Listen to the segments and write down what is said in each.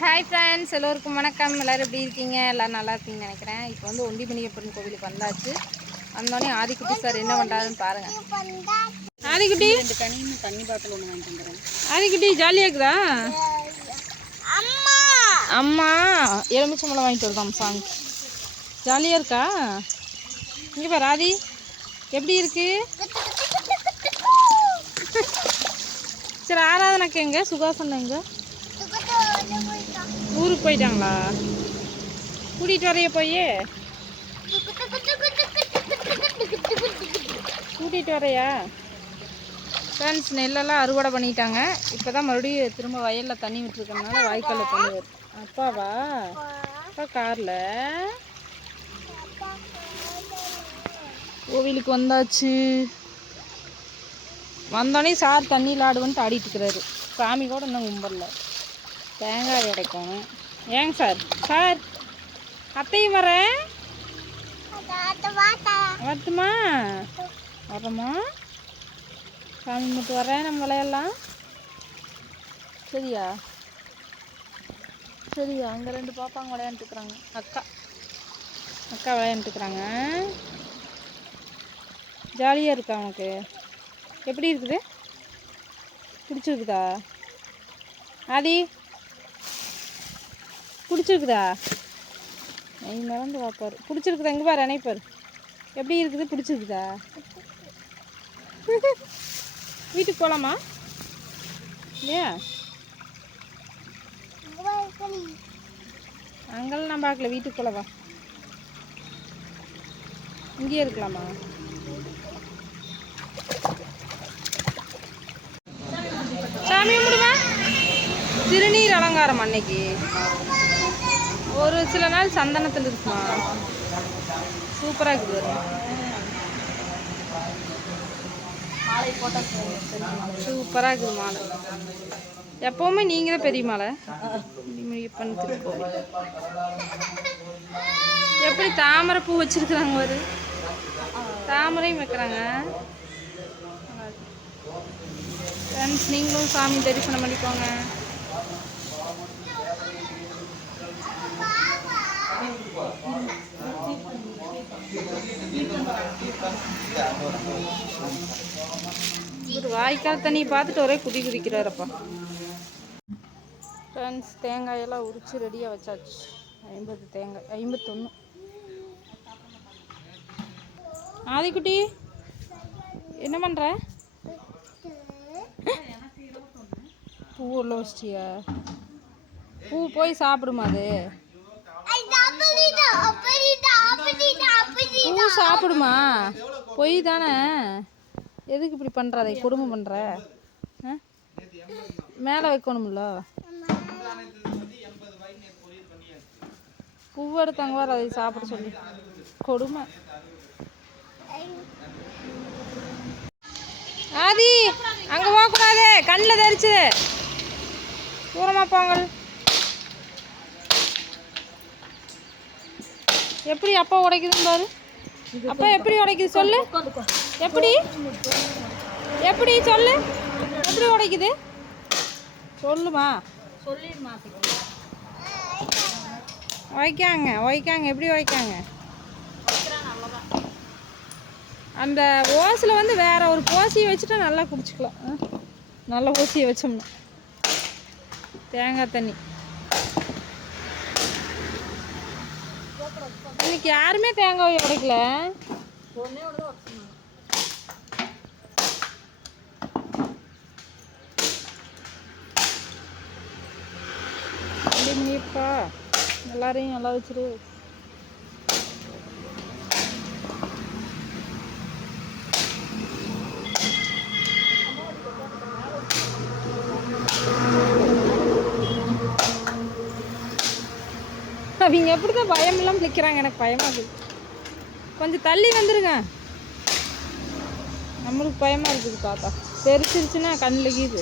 Hi friends, எல்லோருக்கும் வணக்கம். எல்லோரும் எப்படி இருக்கீங்க? எல்லோரும் நல்லா இருக்கீங்கன்னு நினைக்கிறேன். இப்போ வந்து ஒண்டிமணியப்பன் கோவிலுக்கு வந்தாச்சு. வந்தோடனே ஆதிக்குட்டி சார் என்ன பண்ணுறாருன்னு பாருங்கள். ஆதிக்குட்டி தண்ணி பாட்டில் ஒன்று வாங்கிட்டு வந்துடுறேன். ஆதிக்குட்டி ஜாலியாக இருக்குதா? அம்மா எலுமிச்சம்பழம் வாங்கிட்டு வருதாம் சாமி. ஜாலியாக இருக்கா? இங்கே பாரு ஆதி, எப்படி இருக்கு? சரி, ஆராதனைக்கு எங்க? சுகாசன் எங்க? ஊருக்கு போயிட்டாங்களா? கூட்டிகிட்டு வரைய போய் கூட்டிகிட்டு வரையா? ஃப்ரெண்ட்ஸ், நெல்லெல்லாம் அறுவடை பண்ணிட்டாங்க. இப்போ தான் மறுபடியும் திரும்ப வயலில் தண்ணி விட்டுருக்கனால வாய்க்காலில் தண்ணி வருது. அப்பாவா? அப்பா காரில் கோவிலுக்கு வந்தாச்சு. வந்தோடனே சார் தண்ணியில் ஆடுவன்ட்டு ஆடிட்டு இருக்கிறாரு. சாமி கூட இன்னும் கும்பிடல. தேங்காய் உடைக்கணும். ஏங்க சார்? சார் அத்தையும் வரேன். வரட்டுமா? வரமா? சாமி மட்டும் வரேன். நம்ம விளையாடலாம். சரியா? சரியா? அங்கே 2 பாப்பாங்க விளையாண்டுக்கிறாங்க. அக்கா விளையாண்டுக்கிறாங்க. ஜாலியாக இருக்கா உனக்கு? எப்படி இருக்குது? பிடிச்சிருக்குதா ஆதி? பிடிச்சிருக்குதா? மறந்து பார்ப்பாரு. பிடிச்சிருக்குதா? எங்கே பாரு, அணைப்பார். எப்படி இருக்குது? பிடிச்சிருக்குதா? வீட்டுக்கு போகலாமா? இல்லையா? அங்கெல்லாம் நான் பார்க்கல. வீட்டுக்கு போகலவா? இங்கேயே இருக்கலாமா? சாமி கும்பிடுமா? திருநீர் அலங்காரம் அன்னைக்கு ஒரு சில நாள் சந்தனத்தில் இருக்குமா. சூப்பராக இருக்குது. சூப்பராக இருக்குது மாலை. எப்போவுமே நீங்கள் தான் பெரிய மாலை. எப்படி தாமரை பூ வச்சுருக்குறாங்க? ஒரு தாமரையும் வைக்கிறாங்க. ஃப்ரெண்ட்ஸ், நீங்களும் சாமி தரிசனம் பண்ணிக்கோங்க. ஒரு வாய்க்கால் தண்ணியை பார்த்துட்டு ஒரே குதிக்கிறாரப்பா. ஃப்ரெண்ட்ஸ், தேங்காயெல்லாம் உரித்து ரெடியாக வச்சாச்சு. 50 தேங்காய், 51. ஆதிக்குட்டி என்ன பண்ணுற? பூ உள்ள வச்சிட்டியா? பூ போய் சாப்பிடுமா? அது பூ சாப்பிடுமா? பொய் தானே. எதுக்கு இப்படி பண்ணுற? அதை கொடுமை பண்ணுற? மேலே வைக்கணும்ல. பூவை எடுத்தாங்க வர, அதை சாப்பிட சொல்லி. கொடுமை. ஆதி, அங்கே போகக்கூடாது. கண்ணில் தரிச்சு தூரமாக போங்கள். எப்படி அப்பா உடைக்குதுன்னு பாரு. அப்பா எப்படி உடைக்குது சொல்லு. எப்படி எப்படி சொல்லு. எப்படி உடைக்குது சொல்லுமா? சொல்லிடுமா? வைக்காங்க. எப்படி வைக்காங்க? அந்த ஓசில் வந்து வேற ஒரு போசியை வச்சுட்டா நல்லா குடிச்சிக்கலாம். நல்ல ஓசியை வச்சோம்னா தேங்காய் தண்ணி. இன்னைக்கு யாருமே தேங்காய் உடைக்கல. நீப்பா எல்லாரையும் நல்லா வச்சிரு. அவங்க எப்படிதான் பயம் இல்லாமல் நிற்கிறாங்க? எனக்கு பயமாக இருக்குது. கொஞ்சம் தள்ளி வந்துருங்க. நம்மளுக்கு பயமாக இருக்குது பார்த்தா. தெரிச்சிருச்சுன்னா கண்ணில் கீது.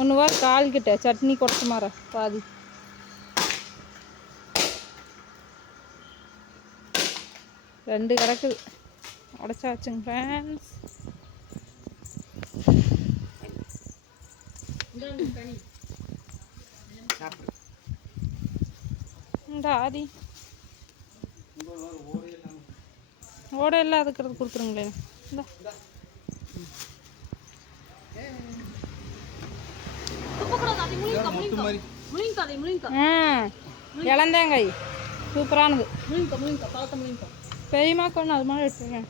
ஒன்று வார கால்கிட்ட சட்னி கொட்ட மாற பாதி. ரெண்டு கிடக்குது. உடச்சாச்சுங்க ஃப்ரெண்ட்ஸ். இந்த ஆதி ஓடை எல்லாம் அதுக்கிறது கொடுத்துருங்களே. இந்த இளந்தேங்காய் சூப்பரானது. பெரியமாக்கு ஒன்று அது மாதிரி எடுத்துருக்கேன்.